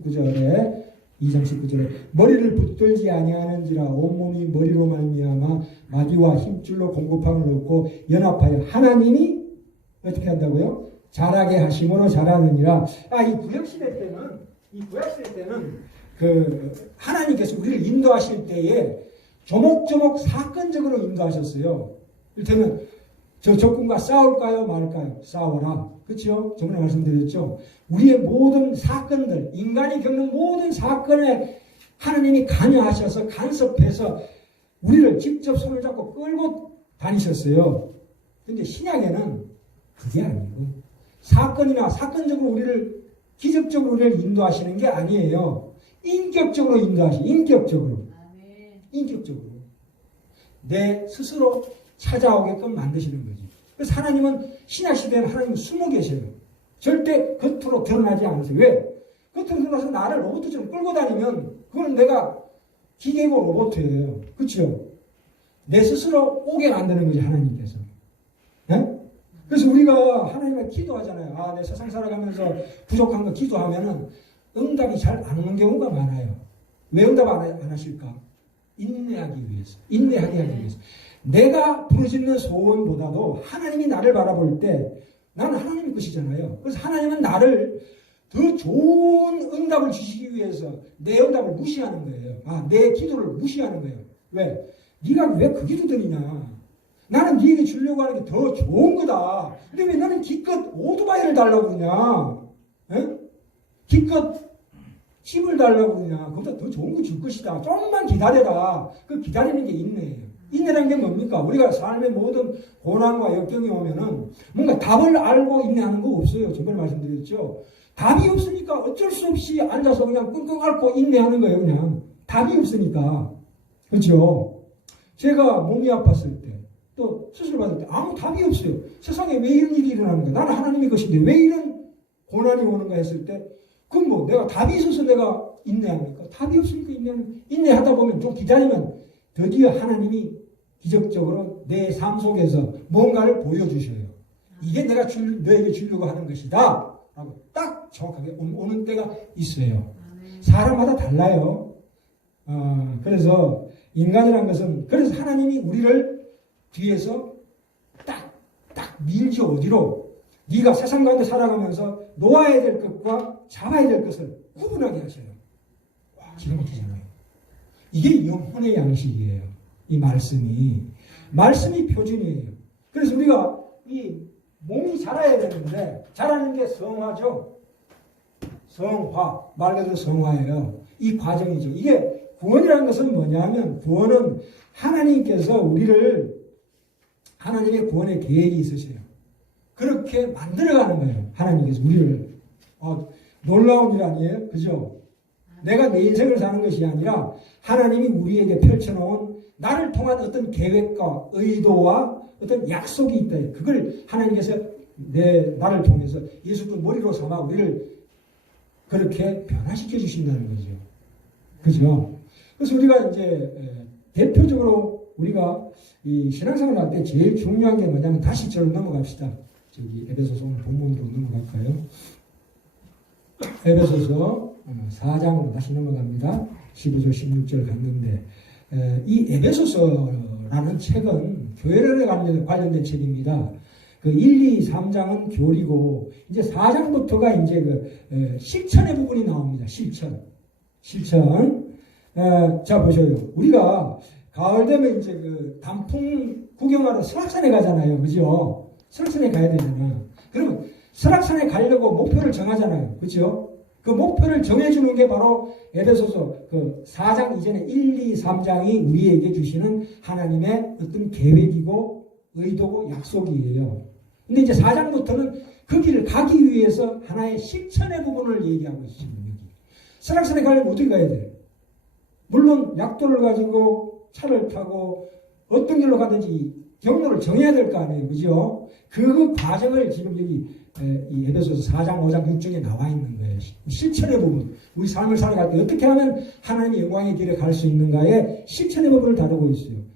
19절에 2장 19절에 머리를 붙들지 아니하는지라 온몸이 머리로 말미암아 마디와 힘줄로 공급함을 얻고 연합하여 하나님이 어떻게 한다고요? 자라게 하심으로 자라느니라. 아, 이 구약 시대 때는 이 구약 시대 때는 그 하나님께서 우리를 인도하실 때에 조목조목 사건적으로 인도하셨어요. 이를테면 저 적군과 싸울까요, 말까요? 싸워라. 그렇죠? 저번에 말씀드렸죠. 우리의 모든 사건들, 인간이 겪는 모든 사건에 하나님이 관여하셔서 간섭해서 우리를 직접 손을 잡고 끌고 다니셨어요. 근데 신약에는 그게 아니고 사건이나 사건적으로 우리를 기적적으로 우리를 인도하시는 게 아니에요. 인격적으로 인도하시, 인격적으로. 인격적으로 내 스스로 찾아오게끔 만드시는 거지. 그래서 하나님은 신약 시대에는 하나님은 숨어 계셔요. 절대 겉으로 드러나지 않으세요. 왜? 겉으로 드러나서 나를 로봇처럼 끌고 다니면 그건 내가 기계고 로봇이에요. 그렇죠? 내 스스로 오게 만드는 거지 하나님께서. 예? 그래서 우리가 하나님을 기도하잖아요. 아, 내 세상 살아가면서 부족한 거 기도하면은 응답이 잘 안 오는 경우가 많아요. 왜 응답 안 하실까? 인내하기 위해서. 인내하게 하기 위해서. 내가 부르짖는 소원보다도 하나님이 나를 바라볼 때 나는 하나님 것이잖아요. 그래서 하나님은 나를 더 좋은 응답을 주시기 위해서 내 응답을 무시하는 거예요. 아, 내 기도를 무시하는 거예요. 왜? 네가 왜 그 기도 드리냐? 나는 네에게 주려고 하는 게 더 좋은 거다. 근데 왜 너는 기껏 오토바이를 달라고 그러냐? 예? 기껏 집을 달라고 그러냐? 그보다 더 좋은 거 줄 것이다. 좀만 기다려라. 그 기다리는 게 인내예요. 인내라는 게 뭡니까? 우리가 삶의 모든 고난과 역경이 오면은 뭔가 답을 알고 인내하는 거 없어요. 전번에 말씀드렸죠. 답이 없으니까 어쩔 수 없이 앉아서 그냥 끙끙 앓고 인내하는 거예요. 그냥 답이 없으니까. 그렇죠? 제가 몸이 아팠을 때, 또 수술 받을 때 아무 답이 없어요. 세상에 왜 이런 일이 일어나는 거야? 나는 하나님의 것인데 왜 이런 고난이 오는가 했을 때, 그건 뭐 내가 답이 있어서 내가 인내합니까? 답이 없으니까 인내하는, 인내하다 보면 좀 기다리면 드디어 하나님이 기적적으로 내 삶 속에서 뭔가를 보여주셔요. 이게 내가 줄, 너에게 주려고 하는 것이다. 라고 딱 정확하게 오- 오는 때가 있어요. 사람마다 달라요. 어, 그래서 인간이란 것은 그래서 하나님이 우리를 뒤에서 딱, 딱 밀지 어디로 네가 세상 가운데 살아가면서 놓아야 될 것과 잡아야 될 것을 구분하게 하셔요. 와, 기가 막히잖아요. 이게 영혼의 양식이에요. 이 말씀이. 말씀이 표준이에요. 그래서 우리가 이 몸이 자라야 되는데 자라는 게 성화죠. 성화. 말 그대로 성화예요. 이 과정이죠. 이게 구원이라는 것은 뭐냐면 구원은 하나님께서 우리를 하나님의 구원의 계획이 있으세요. 그렇게 만들어가는 거예요. 하나님께서 우리를. 어, 놀라운 일 아니에요? 그죠? 내가 내 인생을 사는 것이 아니라 하나님이 우리에게 펼쳐놓은 나를 통한 어떤 계획과 의도와 어떤 약속이 있다. 그걸 하나님께서 내 나를 통해서 예수 그 머리로 삼아 우리를 그렇게 변화시켜 주신다는 거죠. 그죠? 그래서 우리가 이제 에, 대표적으로 우리가 이 신앙생활 할때 제일 중요한 게 뭐냐면 다시 저를 넘어갑시다. 저기 에베소서 오늘 본문으로 넘어갈까요? 에베소서 4장으로 다시 넘어갑니다. 15절 16절 갔는데 에, 이 에베소서라는 책은 교회를 관련, 관련된 책입니다. 그 1, 2, 3장은 교리고 이제 4장부터가 이제 그 에, 실천의 부분이 나옵니다. 실천. 실천. 에, 자 보셔요. 우리가 가을 되면 이제 그 단풍 구경하러 설악산에 가잖아요. 그죠? 설악산에 가야 되잖아. 그러면 설악산에 가려고 목표를 정하잖아요. 그죠? 그 목표를 정해주는 게 바로 에베소서 그 4장 이전에 1, 2, 3장이 우리에게 주시는 하나님의 어떤 계획이고 의도고 약속이에요. 근데 이제 4장부터는 그 길을 가기 위해서 하나의 실천의 부분을 얘기하고 있습니다. 설악산에 가려면 어떻게 가야 돼요? 물론 약도를 가지고 차를 타고 어떤 길로 가든지 경로를 정해야 될 거 아니에요. 그죠? 그 과정을 지금 여기 에베소서 4장, 5장, 6장에 나와 있는 거예요. 실천의 부분. 우리 삶을 살아갈 때 어떻게 하면 하나님의 영광의 길에 갈 수 있는가에 실천의 부분을 다루고 있어요.